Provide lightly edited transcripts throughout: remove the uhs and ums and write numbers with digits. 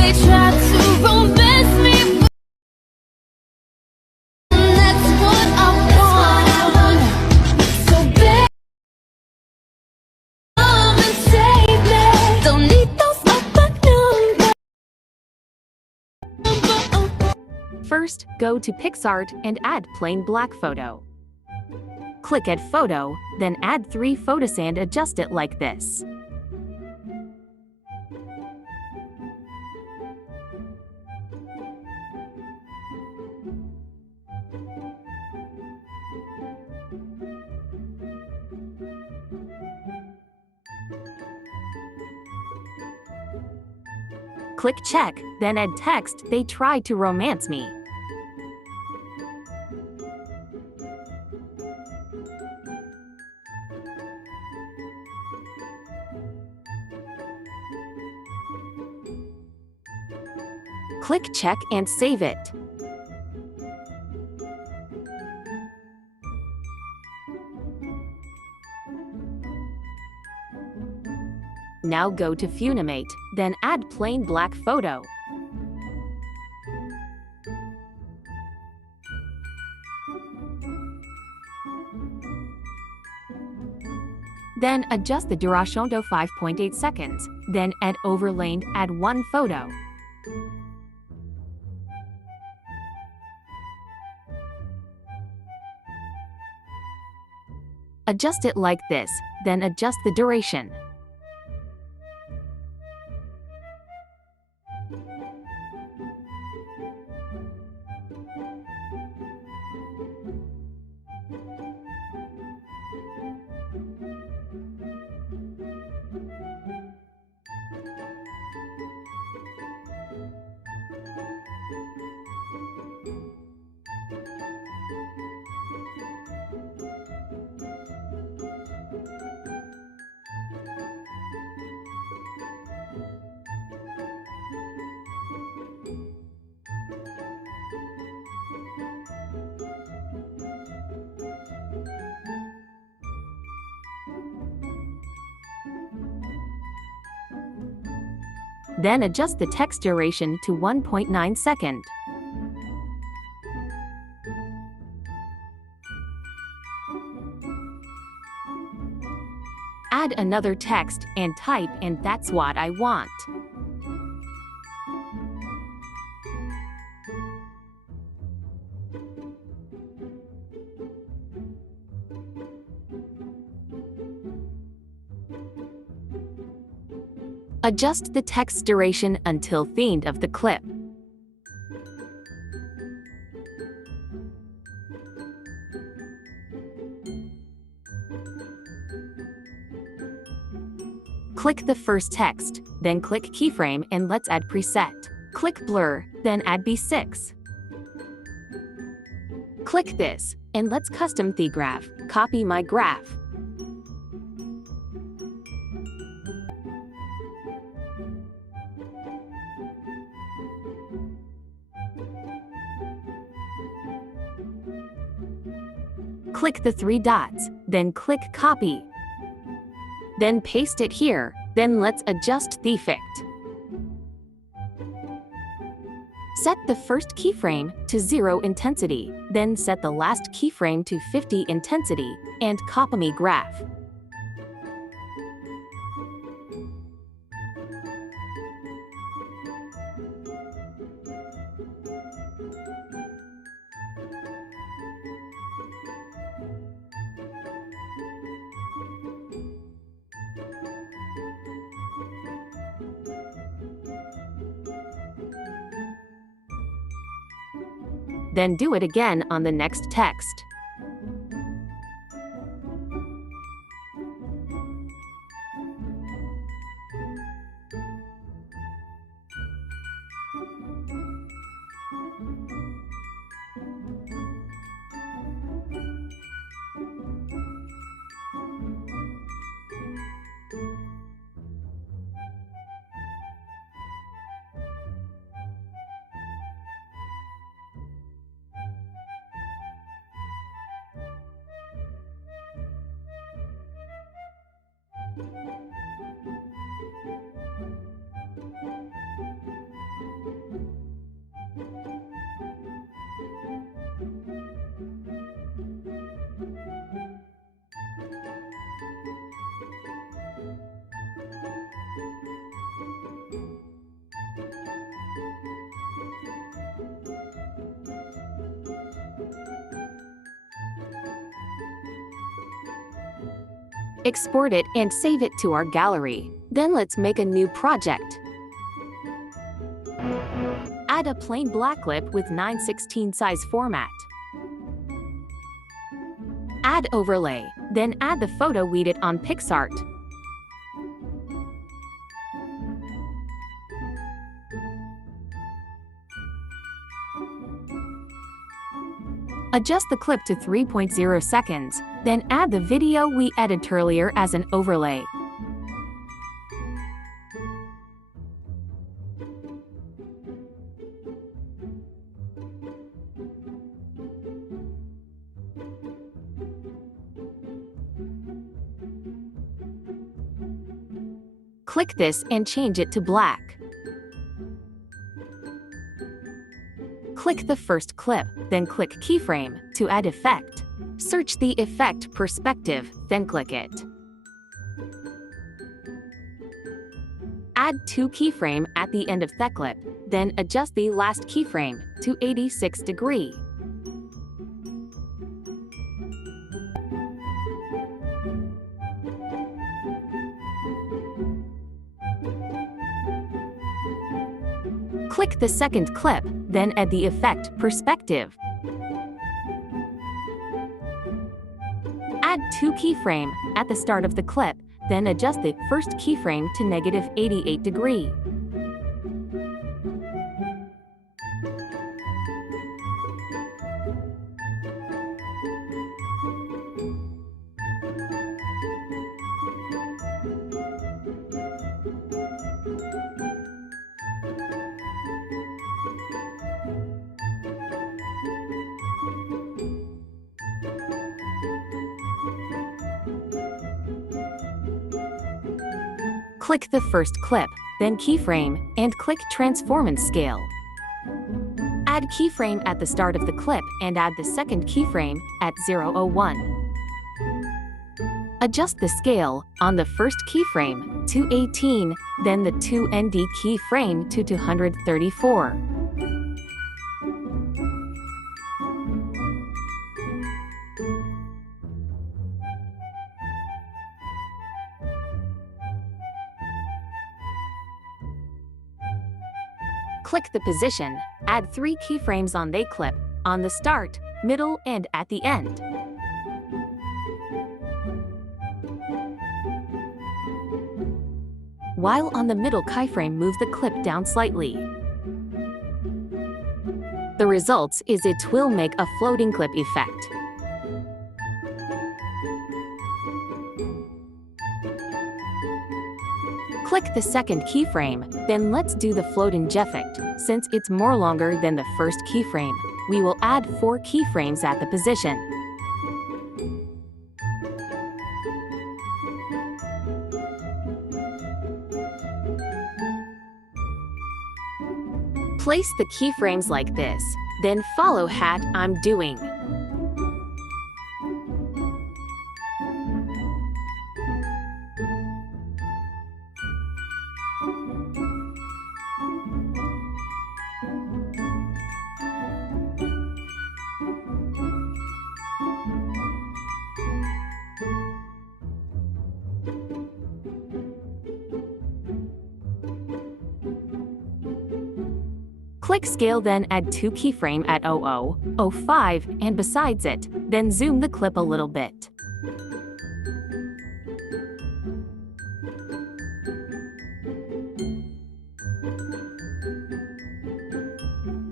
They try to romance me, but that's what I want. So baby, come and save me. Don't need those other numbers. First, go to PixArt and add plain black photo. Click Add Photo, then add 3 photos and adjust it like this. Click Check, then add text, "They tried to romance me." Click Check and save it. Now go to Funimate, then add plain black photo. Then adjust the duration to 5.8 seconds. Then add overlay, add 1 photo. Adjust it like this, then adjust the duration. Then adjust the text duration to 1.9 seconds. Add another text and type, "And that's what I want." Adjust the text duration until the end of the clip. Click the first text, then click Keyframe and let's add preset. Click Blur, then add B6. Click this, and let's custom the graph. Copy my graph. Click the 3 dots, then click Copy. Then paste it here, then let's adjust the effect. Set the first keyframe to 0 intensity, then set the last keyframe to 50 intensity, and copy my graph. Then do it again on the next text. Export it and save it to our gallery. Then let's make a new project. Add a plain black clip with 9:16 size format. Add overlay, then add the photo we did on PixArt. Adjust the clip to 3.0 seconds, then add the video we edited earlier as an overlay. Click this and change it to black. Click the first clip, then click Keyframe to add effect. Search the effect Perspective, then click it. Add 2 keyframe at the end of that clip, then adjust the last keyframe to 86 degree. Click the second clip, then add the effect Perspective. Add 2 keyframe at the start of the clip, then adjust the first keyframe to -88 degree. Click the first clip, then keyframe, and click Transform and Scale. Add keyframe at the start of the clip and add the second keyframe at 0:01. Adjust the scale on the first keyframe to 18, then the 2nd keyframe to 234. Click the position, add 3 keyframes on the clip, on the start, middle, and at the end. While on the middle keyframe, move the clip down slightly. The results is it will make a floating clip effect. Click the second keyframe, then let's do the floating effect. Since it's more longer than the first keyframe, we will add 4 keyframes at the position. Place the keyframes like this, then follow what I'm doing. Click Scale, then add 2 keyframe at 0005 and besides it, then zoom the clip a little bit.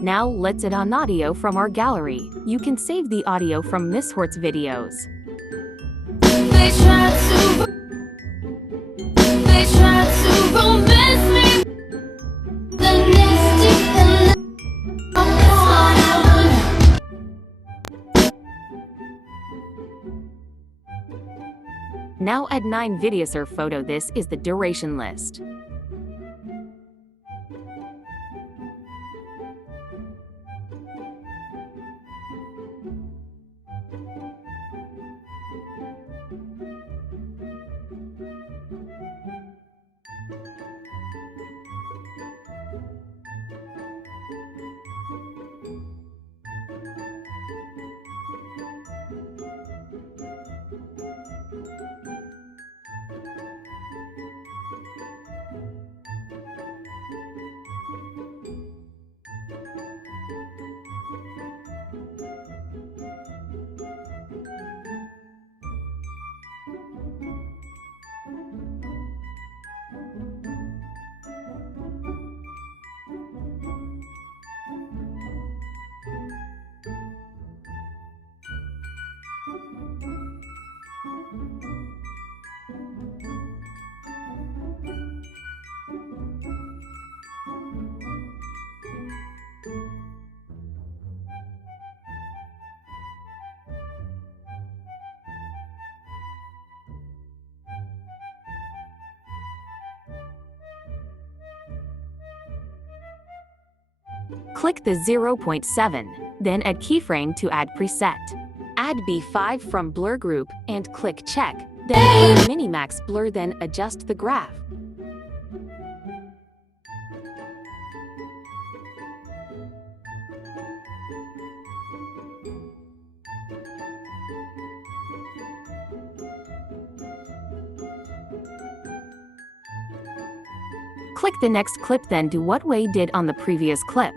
Now let's add on audio from our gallery. You can save the audio from Miss Hort's videos. They try to romance me. The nasty and Now add 9 videos or photo. This is the duration list. Click the 0.7, then add keyframe to add preset. Add B5 from blur group and click check, then click minimax blur, then adjust the graph. Click the next clip, then do what Wei did on the previous clip.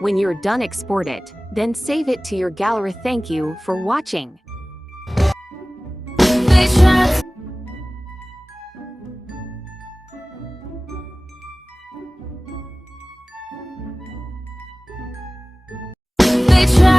When you're done, export it, then save it to your gallery. Thank you for watching. They try They try